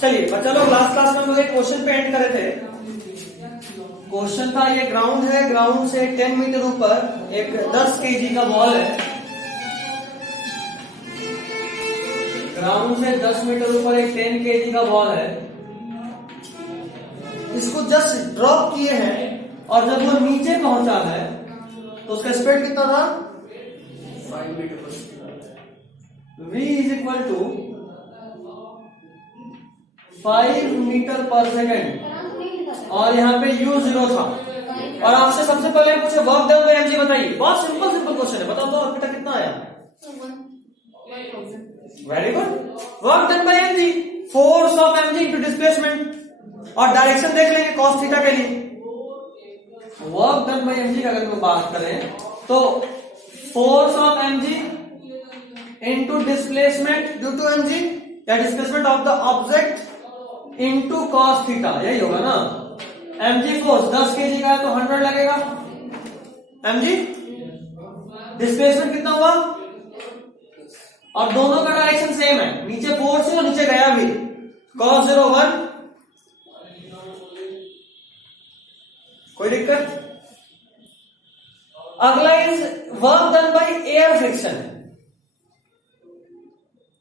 चलिए बच्चा लोग, लास्ट क्लास में हम लोग एक क्वेश्चन पे एंड करे थे। क्वेश्चन था ये ग्राउंड है, ग्राउंड से 10 मीटर ऊपर एक 10 केजी का बॉल है। ग्राउंड से 10 मीटर ऊपर एक 10 केजी का बॉल है। इसको जस्ट ड्रॉप किए हैं और जब वो नीचे पहुंचा है तो उसका स्पीड कितना था? 5 metre per second. v is equal to 5 metre per second और यहाँ पे u 0 था। और आपसे सबसे पहले पूछे वर्क डन बाय mg बताइए। बहुत सिंपल क्वेश्चन है, बताओ तो बेटा कितना आया? Very good. Work done bye mg, force of mg into displacement, और डायरेक्शन देख लेंगे cos थीटा के लिए। वर्क डन बाय mg का अगर हम बात करें तो force of mg into displacement due to mg या displacement of the object into cos theta, यही होगा ना। mg फोर्स 10 केजी का है तो 100 लगेगा। mg डिस्प्लेसमेंट कितना हुआ? और दोनों का डायरेक्शन सेम है, नीचे फोर्स है और नीचे गया भी। cos 0 1, कोई दिक्कत? अगला is work done by air friction.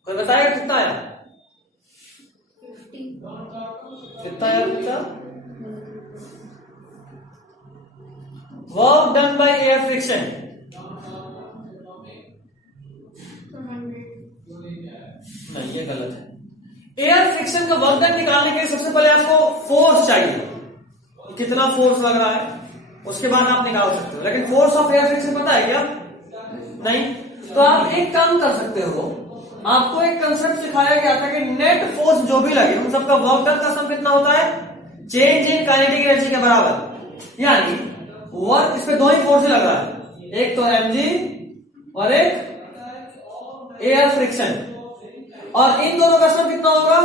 कोई बताएगा कितना आया? कितना आया बेटा? Work done by air friction नहीं, ये गलत है। एयर फ्रिक्शन का वर्क डन निकालने के लिए सबसे पहले आपको फोर्स चाहिए, कितना फोर्स लग रहा है, उसके बाद आप निकाल सकते हो। लेकिन फोर्स ऑफ एयर फ्रिक्शन पता है क्या? नहीं। तो आप एक काम कर सकते हो, आपको एक कंसेप्ट सिखाया गया था कि नेट फोर्स जो भी लगे उन सबका वर्क डन का सम कितना होता है? चेंज इन काइनेटिक एनर्जी के बराबर। यानी वर्क, इस पे दो ही फोर्स लग रहा है, एक तो mg और एक एयर फ्रिक्शन, और इन दोनों का सम कितना होगा?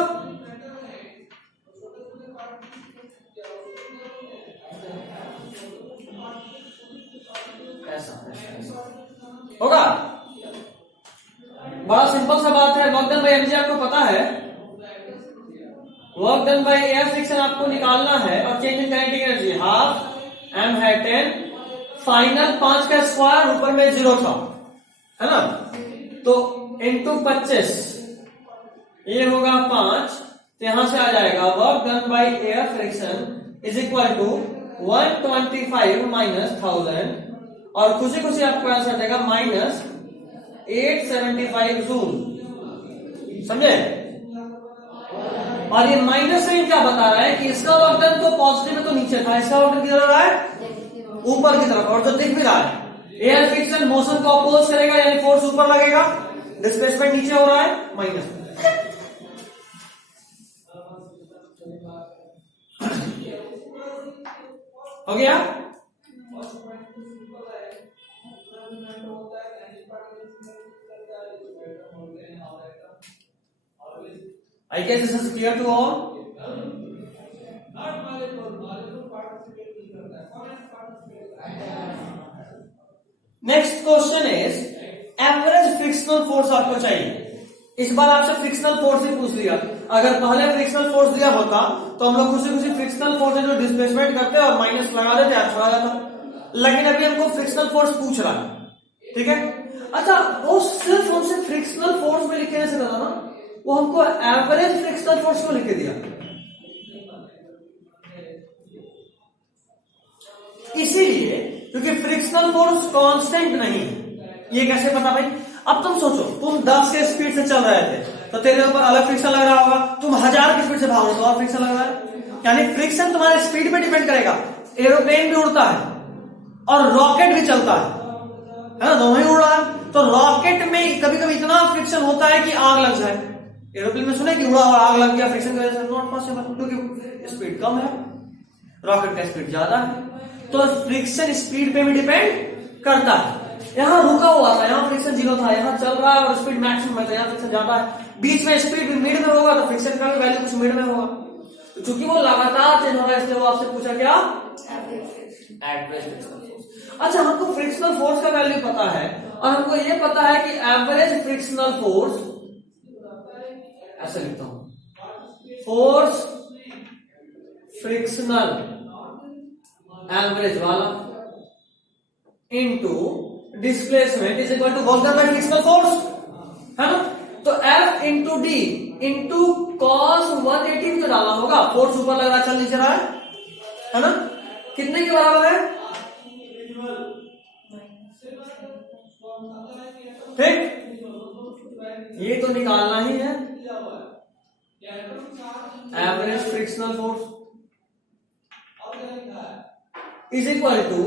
ऐसा होगा। बड़ा सिंपल सा बात है। वर्क डन बाय mg आपको पता है, work done by air friction आपको निकालना है, और change in kinetic energy half m है 10, फाइनल 5 का स्क्वायर, ऊपर में 0 था, है ना। तो इंटू 25, ये होगा 5, तो यहां से आ जाएगा work done by air friction is equal to 125 minus 1000, और खुशी खुशी आपको आंसर देगा माइनस 875 जूल। समझे? और ये माइनस साइन क्या बता रहा है कि इसका वर्क डन तो पॉजिटिव है तो नीचे था, इसका वर्क डन किधर रहा है? ऊपर की तरफ। और जो दिख भी रहा है, एयर फ्रिक्शन मोशन को अपोज करेगा, यानी फोर्स ऊपर लगेगा, डिस्प्लेसमेंट नीचे हो रहा है, माइनस। हो गया? I guess this is clear to all. Next question is average frictional force आपको चाहिए। इस बार आपसे फ्रिक्शनल फोर्स ही पूछ लिया। अगर पहले फ्रिक्शनल फोर्स दिया होता तो हम लोग खुशी खुशी फ्रिक्शनल फोर्स जो डिस्प्लेसमेंट करते और माइनस लगा देते, अच्छा आ जाता। लेकिन अभी हमको फ्रिक्शनल फोर्स पूछ रहा है, ठीक है। अच्छा, वो सिर्फ हमसे फ्रिक्शनल फोर्स में लिखने से था ना, वो हमको एवरेज फ्रिक्शनल फोर्स को लिख के दिया। इसीलिए क्योंकि फ्रिक्शनल फोर्स कांस्टेंट नहीं है। ये कैसे पता भाई? अब तुम सोचो, तुम 10 के स्पीड से चल रहे थे तो तेरे ऊपर अलग फ्रिक्शन लग रहा होगा, तुम 1000 की स्पीड से भाग रहे हो तो और फ्रिक्शन लग रहा है। यानी फ्रिक्शन तुम्हारे स्पीड पे डिपेंड करेगा। एरोप्लेन भी उड़ता है और रॉकेट भी चलता है ना, दोनों ही उड़ रहा है। तो रॉकेट में कभी कभी इतना फ्रिक्शन होता है कि आग लग जाए। एरोप्लेन में सुने कि उड़ा और आग लग गया फ्रिक्शन की वजह से? नॉट पॉसिबल, क्योंकि स्पीड कम है, रॉकेट का स्पीड ज्यादा है। तो फ्रिक्शन स्पीड पे भी डिपेंड करता है। यहां रुका हुआ था, यहां फ्रिक्शन 0 था, यहां चल रहा है और स्पीड मैक्सिमम है, तो यहां फ्रिक्शन ज्यादा है। बीच में स्पीड मिड में होगा तो फ्रिक्शन का वैल्यू कुछ मिड में होगा। तो चूंकि वो लगातार चेंज हो रहा है, इसलिए वो आपसे पूछा क्या? Average frictional force. अच्छा, हमको फ्रिक्शनल फोर्स का वैल्यू पता है और हमको ये पता है कि एवरेज फ्रिक्शनल फोर्स, ऐसे लिखता हूं, फोर्स फ्रिक्शनल एवरेज वाला into displacement is equal to work done by frictional force, है ना। तो F into d into cos 180 तो डालना होगा, फोर्स ऊपर लग रहा है, चल नीचे रहा है ना। कितने के बराबर है, ठीक, ये तो निकालना ही है। Average frictional force is equal to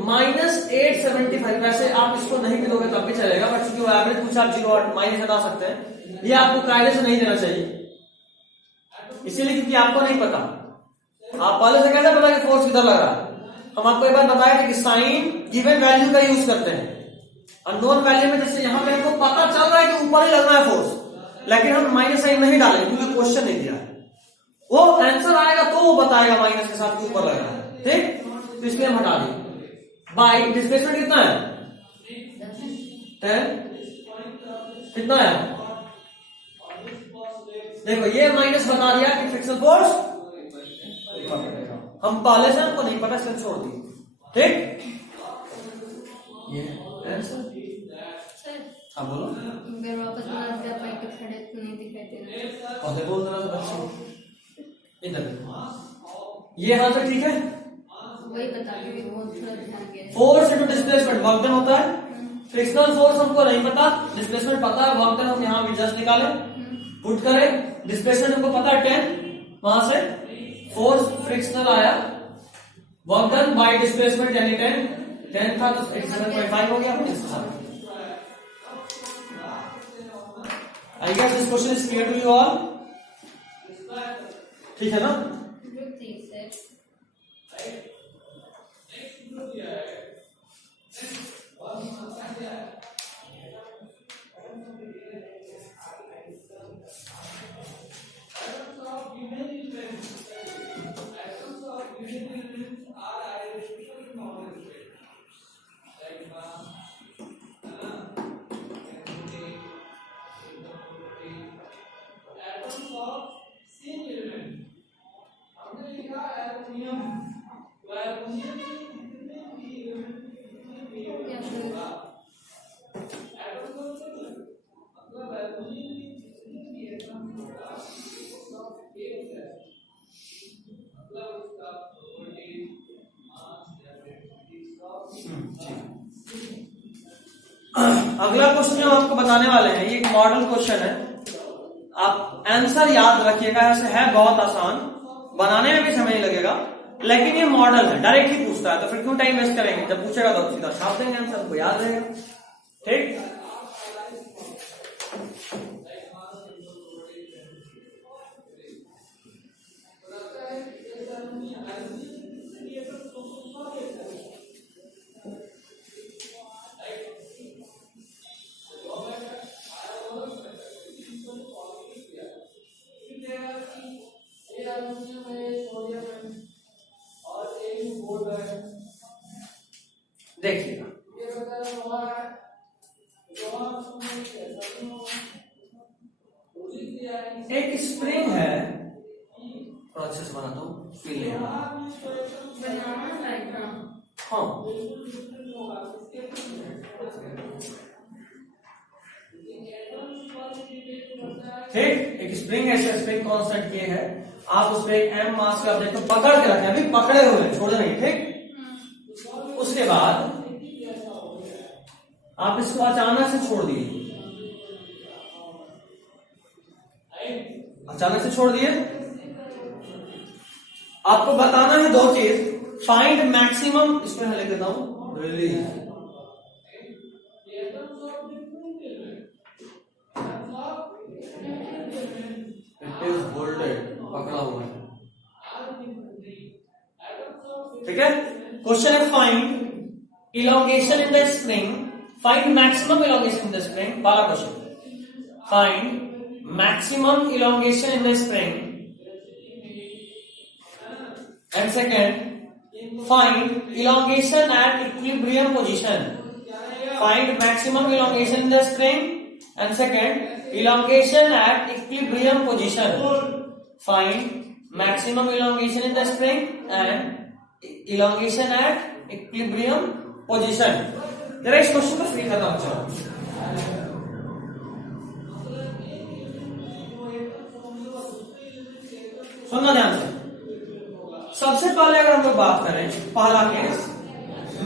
-875। वैसे आप इसको नहीं भी दोगे तब भी चलेगा, बट चूंकि वो एवरेज पूछा, आप 0 माइनस हटा सकते हैं। ये आपको कायदे से नहीं देना चाहिए, इसीलिए क्योंकि आपको नहीं पता। आप पहले से कैसे पता कि फोर्स किधर लग रहा है। हम आपको एक बार बताया था कि साइन गिवन वैल्यू का यूज करते हैं। अननोन वैल्यू में जैसे यहाँ पे हमको पता चल रहा है कि ऊपर ही लग रहा है फोर्स, लेकिन हम माइनस साइन नहीं डालेंगे क्योंकि क्वेश्चन नहीं दिया है। वो आंसर आएगा तो वो बताएगा माइनस के साथ ऊपर लग रहा है, ठीक। तो इसलिए हम हटा देंगे। बाई डिस्प्लेसमेंट कितना है, 10, कितना है, देखो ये माइनस बता दिया कि फ्रिक्शनल फोर्स, हम पहले से हमको नहीं पता, इसलिए छोड़ दी, ठीक। ये आंसर, हाँ बोलो। वापस खड़े नहीं दिखाई दे रहा, और बोल रहा था बच्चों इधर, ये आंसर ठीक है, वही बता रही हूँ, बहुत थोड़ा ध्यान गया। Force into displacement work done होता है। फ्रिक्शनल फोर्स हमको नहीं पता, डिस्प्लेसमेंट पता है, वर्क डन हम यहाँ भी जस्ट निकाले, पुट करें। डिस्प्लेसमेंट हमको पता है 10, वहां से फोर्स फ्रिक्शनल आया, वर्क डन बाय डिस्प्लेसमेंट यानी 10 था तो 87.5 हो गया। I guess this question is clear to you all, ठीक है ना। अगला क्वेश्चन जो आपको बताने वाले हैं, ये एक मॉडल क्वेश्चन है। आप आंसर याद रखिएगा, ऐसे है बहुत आसान, बनाने में भी समय नहीं लगेगा, लेकिन ये मॉडल है, डायरेक्ट ही पूछता है, तो फिर क्यों टाइम वेस्ट करेंगे। जब पूछेगा तो सीधा छाप देंगे आंसर, हमको याद रहेगा, ठीक। देखिएगा, एक स्प्रिंग है, थोड़ा अच्छे से बनाता हूँ, फील लेगा, हाँ। ठीक, एक स्प्रिंग है, स्प्रिंग कांस्टेंट के है, आप उस पर एक m मास का ऑब्जेक्ट को पकड़ के रखें, अभी पकड़े हुए छोड़े नहीं, ठीक। उसके बाद आप इसको अचानक से छोड़ दिए, अचानक से छोड़ दिए। आपको बताना है दो चीज, फाइंड मैक्सिमम, इसमें मैं लिख देता हूं रिलीज, इट इज होल्डेड, पकड़ा हुआ है, ठीक है। क्वेश्चन है find elongation in the spring, find maximum elongation in the spring वाला question. Find maximum elongation in the spring, and second find elongation at equilibrium position. Find maximum elongation in the spring, and second elongation at equilibrium position. Find maximum elongation in the spring and elongation at equilibrium position. जरा इस question को free करना चाहूँ। सुनना ध्यान से। सबसे पहले अगर हम लोग बात करें पहला केस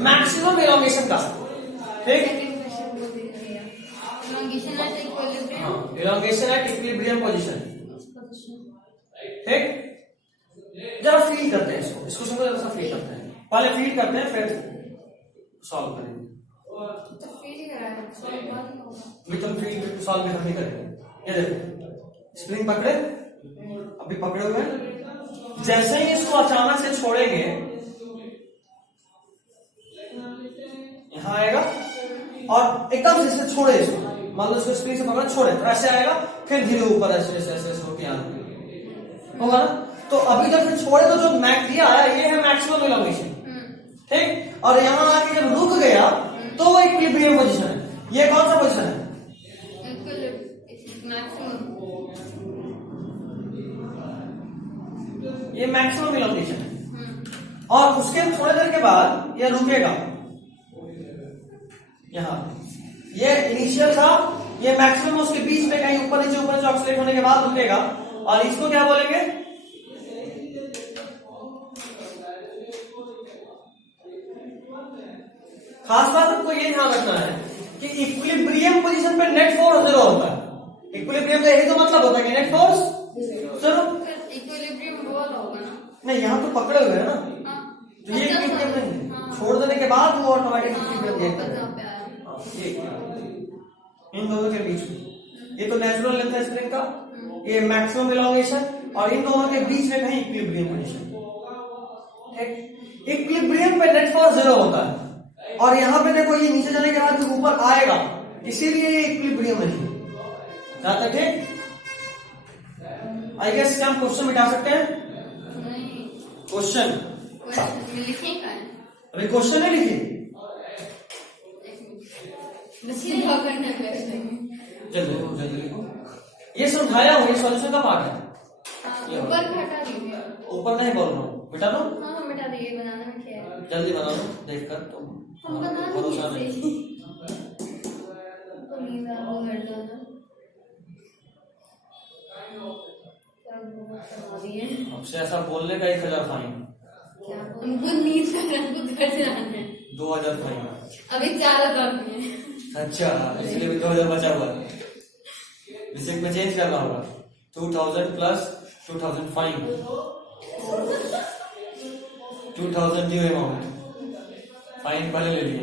मैक्सिमम इलोंगेशन का, ठीक, इलोंगेशन एट इक्विलिब्रियम पोजीशन, ठीक। जरा फील करते हैं इसको, इस क्वेश्चन को जरा सा फील करते हैं, पहले फील करते हैं फिर सॉल्व करेंगे। तुम फील सॉल्व भी हम नहीं करेंगे। ये देखो स्प्रिंग पकड़े, अभी पकड़े हुए हैं, जैसे ही इसको अचानक से छोड़ेंगे यहां आएगा और एकदम से इसे छोड़े, इसको मान लो इसको स्प्रिंग से पकड़ छोड़े तो ऐसे आएगा, फिर धीरे ऊपर ऐसे ऐसे ऐसे होके होगा ना। तो अभी जब से छोड़े तो जो मैक दिया है ये है मैक्सिमम इलोंगेशन, ठीक। और यहां आके जब रुक गया तो वो इक्विलिब्रियम पोजीशन है। ये कौन सा पोजीशन है? ये मैक्सिमम इलोंगेशन है। और उसके थोड़ी देर के बाद ये रुकेगा, यहां ये इनिशियल था, ये मैक्सिमम उसके बीच में कहीं ऊपर नीचे ऑक्सीलेट होने के बाद रुकेगा। और इसको क्या बोलेंगे? खास बात आपको ये ध्यान रखना है कि इक्विलिब्रियम पोजीशन पे नेट फोर्स 0 होता है। इक्विलिब्रियम का यही तो मतलब होता है कि नेट फोर्स 0। इक्विलिब्रियम वो होगा ना? नहीं, यहाँ तो पकड़े हुए है ना, तो ये इक्विलिब्रियम नहीं, छोड़ देने के बाद वो ऑटोमेटिक इक्विलिब्रियम इन दोनों के बीच में। ये तो नेचुरल लेंथ है स्प्रिंग का, ये मैक्सिमम इलोंगेशन, और इन दोनों के बीच में कहीं इक्विलिब्रियम पोजीशन। इक्विलिब्रियम पे नेट फोर्स 0 होता है, और यहां पे देखो ये नीचे जाने के बाद जो ऊपर आएगा, इसीलिए ये इक्विलिब्रियम नहीं। जहां तक है आई गेस क्या हम क्वेश्चन मिटा सकते हैं? क्वेश्चन लिखेगा अभी क्वेश्चन है, लिखिए जल्दी जल्दी लिखो। ये समझाया हूं, ये सॉल्यूशन का पार्ट है। ऊपर हटा दीजिए, ऊपर नहीं बोल रहा हूँ, मिटा दो। हाँ मिटा दीजिए, बनाने में क्या है? जल्दी बना दो, देखकर तुम हम बना भरोसा नहीं। तो नींद आ रहा है, बैठ जाना। आपसे ऐसा बोलने का 1000 फाइन, उनको नींद आ रहा है, उनको घर जाना है। 2000 फाइन। अभी 4000 में। अच्छा, इसलिए भी 2000 बचा हुआ है, रिसिप्ट में चेंज करना होगा। 2000 plus 2000 fine, 2000 due amount, fine पहले ले लिए।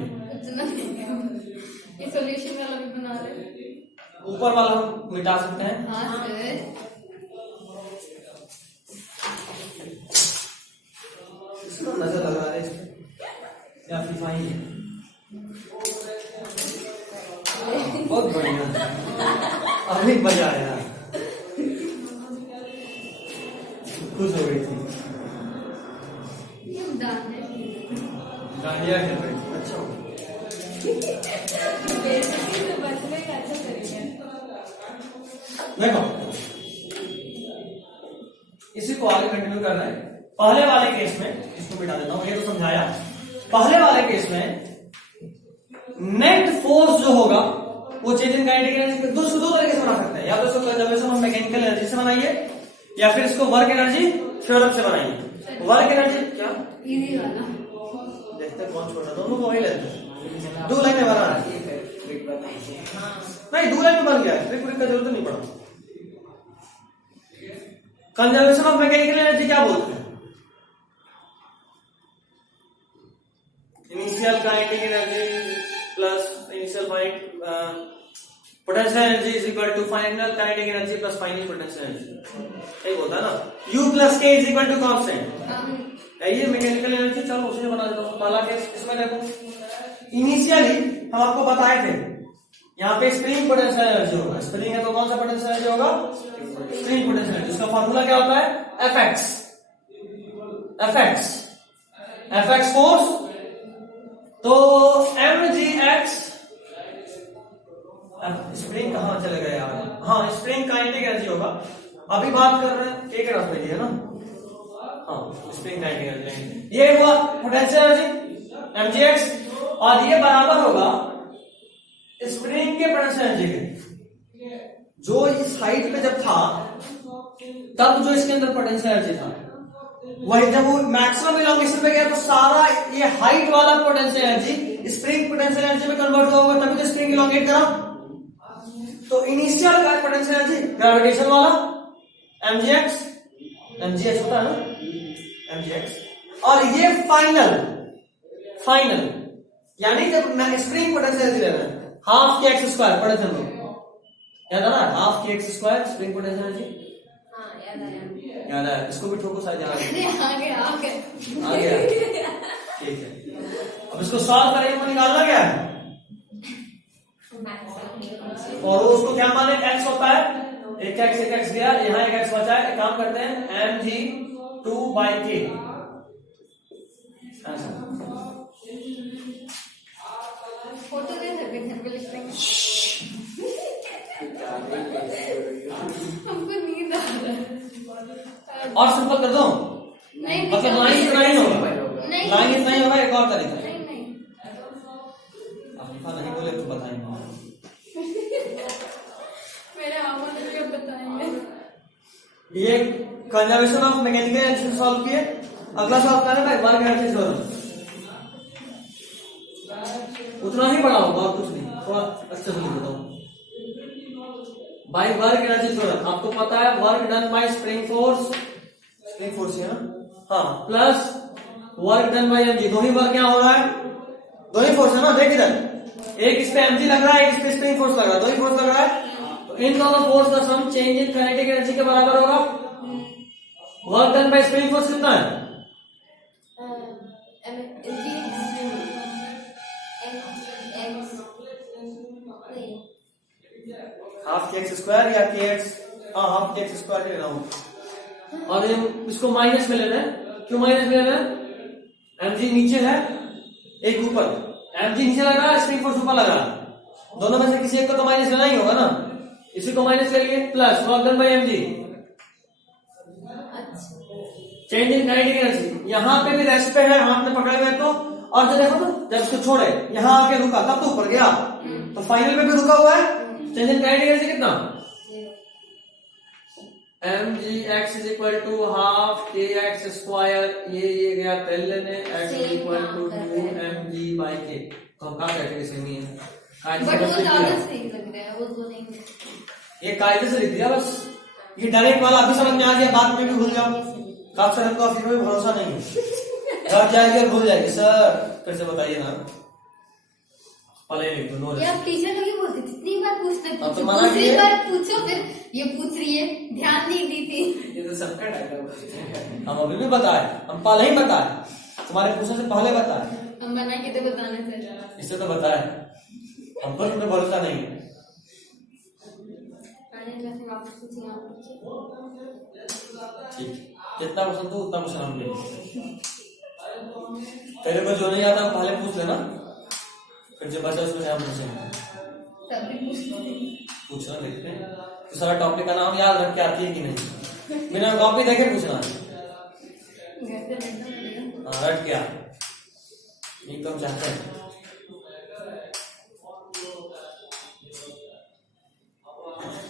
ये सॉल्यूशन वाला भी बना रहे, ऊपर वाला हम मिटा सकते हैं। हाँ सर, इसको नजर लगा रहे हैं या फिर फाइन है। बहुत बढ़िया, अभी मजा आया, खुश हो गई थी, गाड़ियां खेल रही थी। अच्छा हो देखो, इसी को आगे कंटिन्यू करना है। पहले वाले केस में इसको मिटा देता हूं, ये तो समझाया। पहले वाले केस में नेट फोर्स जो होगा वो चेंजिंग काइनेटिक एनर्जी दो तरीके से बना सकते हैं, या तो इसको कंजर्वेशन ऑफ मैकेनिकल एनर्जी से बनाइए, या फिर इसको वर्क एनर्जी थ्योरम से बनाइए। वर्क एनर्जी क्या इजी वाला, देखते कौन छोड़ रहा, दोनों को वही लेते हैं। 2 लाइन में बना है, नहीं 2 लाइन में बन गया, ट्रिक का जरूरत नहीं पड़ा। कंजर्वेशन ऑफ मैकेनिकल एनर्जी क्या बोलते हैं? Initial kinetic energy plus initial potential energy is equal to final kinetic energy plus final potential energy. यही होता है ना, U plus K is equal to constant. ये मैकेनिकल एनर्जी, चलो उसे बना देता हूं। पहला केस इसमें देखो, इनिशियली हम आपको बताए थे यहाँ पे स्प्रिंग पोटेंशियल एनर्जी होगा। स्प्रिंग है तो कौन सा पोटेंशियल एनर्जी होगा? Spring potential energy. इसका फार्मूला क्या होता है? Fx फोर्स, तो mgx, स्प्रिंग कहां चले गए यार? हाँ, स्प्रिंग काइनेटिक एनर्जी होगा, अभी बात कर रहे हैं के तरफ है ना, हाँ स्प्रिंग नाइट्रोजन, ये हुआ पोटेंशियल एनर्जी mgx, और ये बराबर होगा स्प्रिंग के पोटेंशियल एनर्जी के, जो इस हाइट पे जब था तब जो इसके अंदर पोटेंशियल एनर्जी था, वही जब वो मैक्सिमम इलॉन्गेशन पे गया तो सारा ये हाइट वाला potential energy spring potential energy में कन्वर्ट होगा, तभी तो स्प्रिंग इलॉन्गेट करा। तो इनिशियल का पोटेंशियल एनर्जी ग्रेविटेशन वाला mgx होता है ना mgx, और ये फाइनल यानी जब स्प्रिंग पोटेंशियल एनर्जी ले रहे हैं हाफ के एक्स स्क्वायर, पढ़े थे हम लोग, याद आ रहा है हाफ के x square spring potential energy, याद है, इसको भी ठोको शायद आ गया। ठीक है, अब इसको सॉल्व करेंगे तो निकालना क्या है, और उसको क्या माने x होता है, एक x गया, यहाँ एक x बचा है, एक काम करते हैं mg2/k, फोटो दे सकते हैं, हमको नींद आ रहा है। और सिंपल कर दो, नहीं मतलब लाइन इतना ही होगा, नहीं लाइन इतना ही होगा, एक और तरीका नहीं नहीं बोले तो बताएंगे, मेरे आमा ने क्या बताएंगे। ये conservation of mechanical energy solve किए, अगला सॉल्व करना है वर्क एनर्जी थ्योरम, उतना ही पढ़ा होगा और कुछ नहीं, थोड़ा अच्छे से लिख बताओ। बाय वर्क एनर्जी थ्योरम आपको पता है work done by spring force है ना, हाँ, plus work done bye mg, दो ही वर्क क्या हो रहा है, दो ही फोर्स है ना, देख इधर, एक इस पे mg लग रहा है, एक इस पे स्प्रिंग फोर्स लग रहा है, दो ही फोर्स लग रहा है, तो इन दोनों फोर्स का sum change in kinetic energy के बराबर होगा। Work done by spring force कितना है, हाफ के एक्स स्क्वायर या के एक्स, हाँ हाफ के एक्स स्क्वायर ले रहा हूं, और इसको माइनस में लेना है, क्यों माइनस में लेना है, mg नीचे है एक ऊपर, mg नीचे लगा है स्प्रिंग फोर्स ऊपर लगा, दोनों में से किसी एक को तो माइनस लेना ही होगा ना, इसी को माइनस ले लिए, plus work done bye mg, change in kinetic energy, यहाँ पे भी रेस्ट पे है, हाथ में पकड़े हुए तो, और जो देखो तो जब इसको छोड़े यहाँ आके रुका तब तो ऊपर गया, तो फाइनल में भी रुका हुआ है, चेंज इन काइनेटिक एनर्जी कितना, mgx is equal to half के एक्स स्क्वायर, ये गया तेल लेने, x is equal to 2mg/k, तो हम कहा कहते हैं इसे नहीं है, बट वो ज्यादा सही लग रहा है, वो तो नहीं, ये कायदे से लिख दिया बस, ये डायरेक्ट वाला अभी समझ में आ गया, बाद में भी भूल जाओ, काफी सारे को फिर भी भरोसा नहीं है, घर जाएगी और भूल जाएगी, सर फिर से बताइए ना, पहले लिख दो, नो यार टीचर लोग ही बोलते कितनी बार पूछते, तो दूसरी बार पूछो, फिर ये पूछ रही है, ध्यान नहीं दी थी, ये तो सबका डायलॉग, हम अभी भी बताए, हम पहले ही बताए, तुम्हारे पूछने से पहले बताए, हम बना के तो बताने से, इससे तो बताए, हमको तुम्हें भरोसा नहीं है, ठीक, जितना क्वेश्चन दो उतना क्वेश्चन हम लेंगे, तेरे को जो नहीं आता पहले पूछ लेना, फिर जो बचा उसमें हम पूछेंगे, पूछना देखते हैं, तो सारा टॉपिक का नाम याद रख के आती है कि नहीं, बिना कॉपी देखे पूछना है, हाँ रट क्या एकदम चाहते हैं,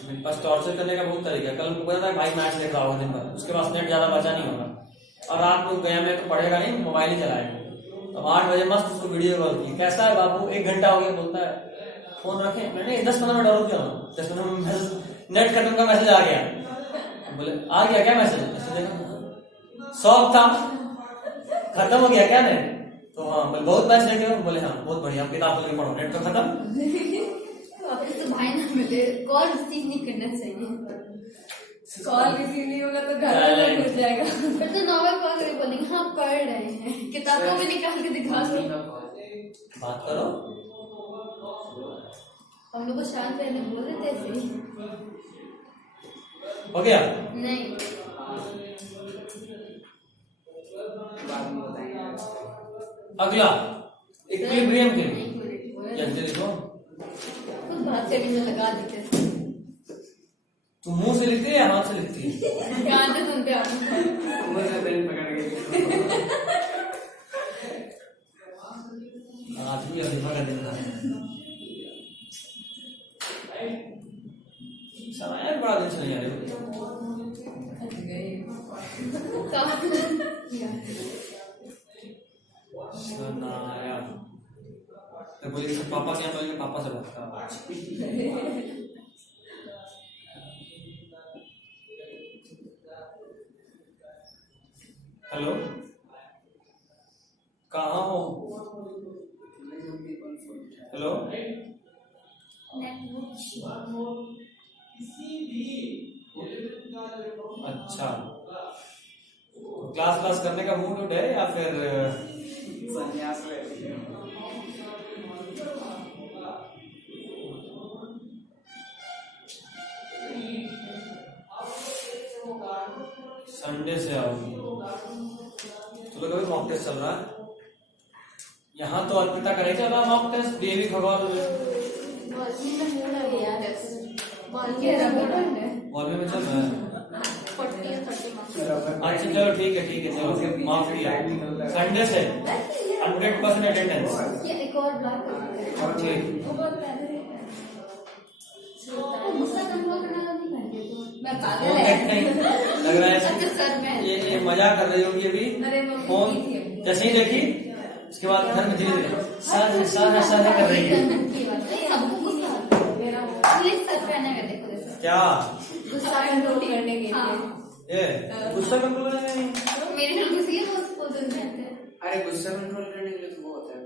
मेरे पास टॉर्चर करने का बहुत तरीका है, कल को पता था भाई मैच देख रहा होगा दिन भर, उसके पास नेट ज्यादा बचा नहीं होगा, और रात को गया में तो पढ़ेगा नहीं, मोबाइल ही चलाएगा, तो 8 बजे मस्त उसको वीडियो कॉल की, कैसा है बाबू, 1 घंटा हो गया, बोलता है फोन रखे, मैंने 10-15 मिनट और क्यों, 10-15 मिनट नेट खत्म का मैसेज आ गया, बोले आ गया क्या मैसेज, शौक था खत्म हो गया क्या नेट, तो हाँ बोले बहुत मैच देखे हो, बोले हाँ बहुत बढ़िया, किताब खोल के पढ़ो, नेट तो खत्म, तो भाई ना मिले, कॉल रिसीव नहीं करना चाहिए, कॉल रिसीव नहीं होगा तो घर में घुस जाएगा, फिर तो नॉर्मल कॉल करके बोलेंगे हाँ पढ़ रहे हैं, किताबों में निकाल के दिखा दो, बात करो, हम लोग को शांत रहने बोल रहे थे ऐसे ही, हो गया नहीं, अगला इक्विलिब्रियम के जल्दी लिखो, कुछ बात करने में लगा देते, तुम मुंह से लिखती है या हाथ से लिखती है, कहाँ से सुनते हो? मुझे पेन पकड़ के आज भी अभिमा का दिन था। समय बड़ा दिन से नहीं आ रही। सनाया तो बोली कि पापा क्या बोलेंगे, पापा से बात कर। हेलो, कहाँ हो? हेलो, अच्छा, क्लास करने का मूड है या फिर संन्यास ले? संडे से आओगी? चलो, कभी मॉक टेस्ट चल रहा है यहाँ तो अर्पिता करे चल रहा मॉक टेस्ट देवी खगोल वॉल्यूम में चल रहा है। अच्छा चलो ठीक है चलो माफ किया। संडे से 100% अटेंडेंस। ठीक, मैं पागल है। लग रहा है ये मजाक कर रही होगी अभी। फोन जैसे ही देखी उसके बाद घर में धीरे धीरे सर कर रही है। क्या गुस्सा कंट्रोल करने के लिए? ये गुस्सा कंट्रोल करने के लिए? मेरे घर गुस्से है वो दिन में। अरे गुस्सा कंट्रोल करने के लिए तो वो होता है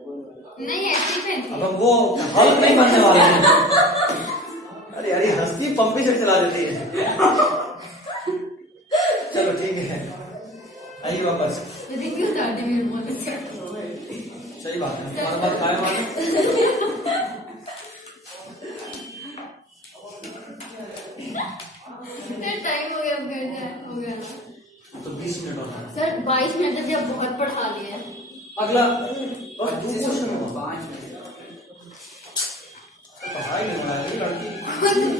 नहीं ऐसे ही अब वो हल नहीं बनने वाला है। अरे अरे हंसती पंपी से चला देती है। चलो ठीक है, आइए वापस। रिव्यू कर दे मेरे बोल से। सही बात है, हमारा बात कायम है। टाइम हो गया, अब घर जाए हो गया ना तो 20 मिनट और है। सर 22 मिनट से अब बहुत पढ़ा लिया है। अगला बस 2 क्वेश्चन होगा। 5 मिनट पढ़ाई नहीं हो रहा है लड़की।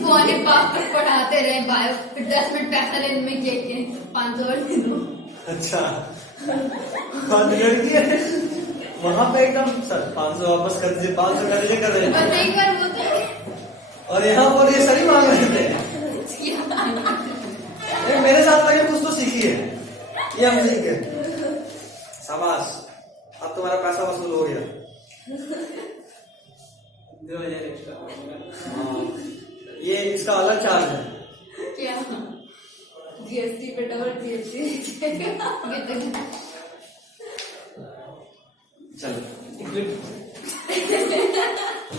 पौने 5 तक पढ़ाते रहे बायो, फिर 10 मिनट पैसा लेने में के 500 और दे दो। अच्छा, लड़की है वहाँ पे एकदम सर 500 वापस कर दीजिए, 500 कर दीजिए, कर रहे हैं। और एक बार वो तो और यहाँ पर ये सही मांग रहे थे। मेरे साथ लगे कुछ तो सीखी है, ये हम सीखे। शाबाश, अब तुम्हारा पैसा वसूल हो गया। 2000 एक्स्ट्रा। ये इसका अलग चार्ज है क्या? जीएसटी पे डबल जीएसटी। चलो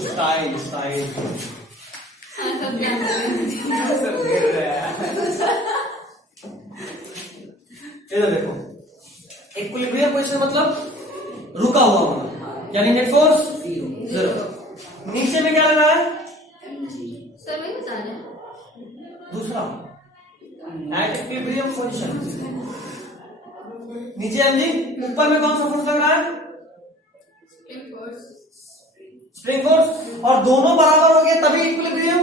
स्टाइल सब ध्यान सब गिर रहा है। इधर देखो, इक्विलिब्रियम पोजीशन मतलब रुका हुआ होना, यानी नेट फोर्स 0। नीचे में क्या लगा है? सर वही बता रहे हैं। दूसरा एट इक्विलिब्रियम पोजीशन नीचे एमजी, ऊपर में कौन सा फोर्स लग रहा है? Spring force. और दोनों बराबर हो गए तभी इक्विलिब्रियम,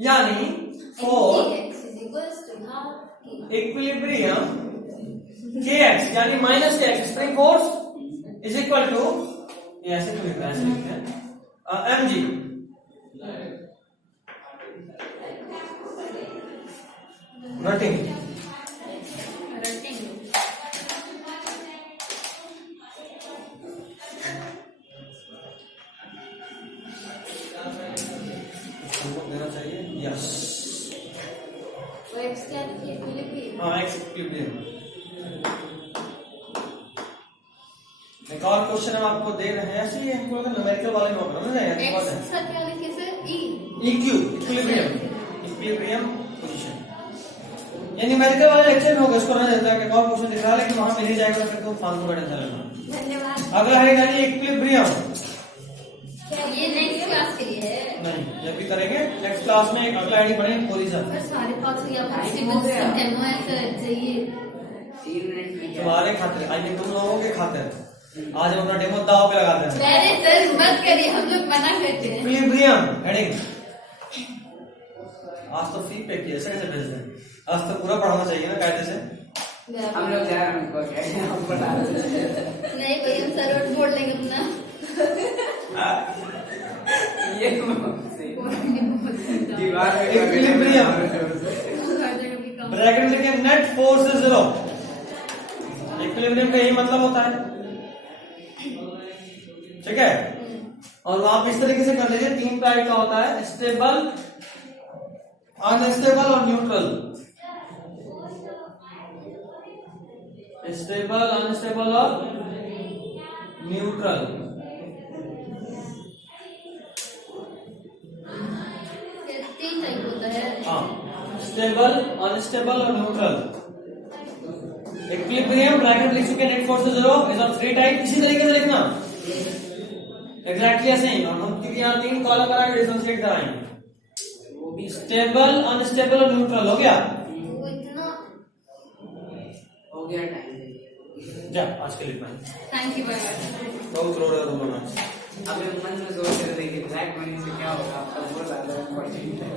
यानी इक्विलिब्रियम kx यानी minus kx spring force is equal to, ऐसे तो लिखते हैं mg नटिंग। देना चाहिए यस। एक्स क्या लिखिए? इक्विलिब्रियम। हाँ एक्स इक्विलिब्रियम। एक और क्वेश्चन हम आपको दे रहे हैं, ऐसे ही हमको लगा न्यूमेरिकल वाले में होगा ना, एक्स का क्या लिखिए सर? EQ equilibrium position. ये न्यूमेरिकल वाले लेक्चर में होगा, इसको रहने देता है। एक और क्वेश्चन दिख रहा है लेकिन वहां मिल ही जाएगा, फिर तो फालतू का टेंशन लेना। धन्यवाद। अगला है यानी इक्विलिब्रियम। ये नेक्स्ट क्लास के लिए है। नहीं, जब भी करेंगे नेक्स्ट क्लास में एक अगला आईडी पढ़ेंगे पोजीशन। सर साढ़े 5 या 5 डेमो है सर, चाहिए 3 मिनट में तुम्हारे खातिर, आइए तुम लोगों के खातिर आज हम अपना डेमो दाव पे लगाते हैं। अरे सर मत करिए, हम लोग मना करते हैं। इक्विलिब्रियम हेडिंग आज तो फी पे किया, ऐसे कैसे भेज दें? आज तो पूरा पढ़ाना चाहिए ना कायदे से। हम लोग जा रहे हैं उनको क्या हम पढ़ा रहे हैं। नहीं भाई हम सर वोट बोल लेंगे अपना। ये दीवार पे इक्विलिब्रियम ब्रैकेट में लिखे नेट फोर्स इज 0। इक्विलिब्रियम का यही मतलब होता है, ठीक है। और वहां पे इस तरीके से कर लीजिए, 3 टाइप का होता है, स्टेबल, अनस्टेबल और न्यूट्रल। स्टेबल, अनस्टेबल और न्यूट्रल। तीन टाइप होता है। हाँ, स्टेबल, अनस्टेबल और न्यूट्रल। इक्विलिब्रियम ब्रैकेट लिख चुके, net force 0 is of 3 type. इसी तरीके से लिखना एग्जैक्टली ऐसे ही। हम क्योंकि यहाँ 3 कॉलम करा के डिफरेंशिएट कराएंगे, वो भी स्टेबल, अनस्टेबल और न्यूट्रल। हो गया? वो इतना हो गया टाइम। जा आज के लिए इतना ही। थैंक यू भाई। बहुत रोड है तुम लोग। अब मन में सोच रहे थे कि ब्लैक मनी से क्या होगा, आपका बहुत ज्यादा इम्पोर्टेंट है।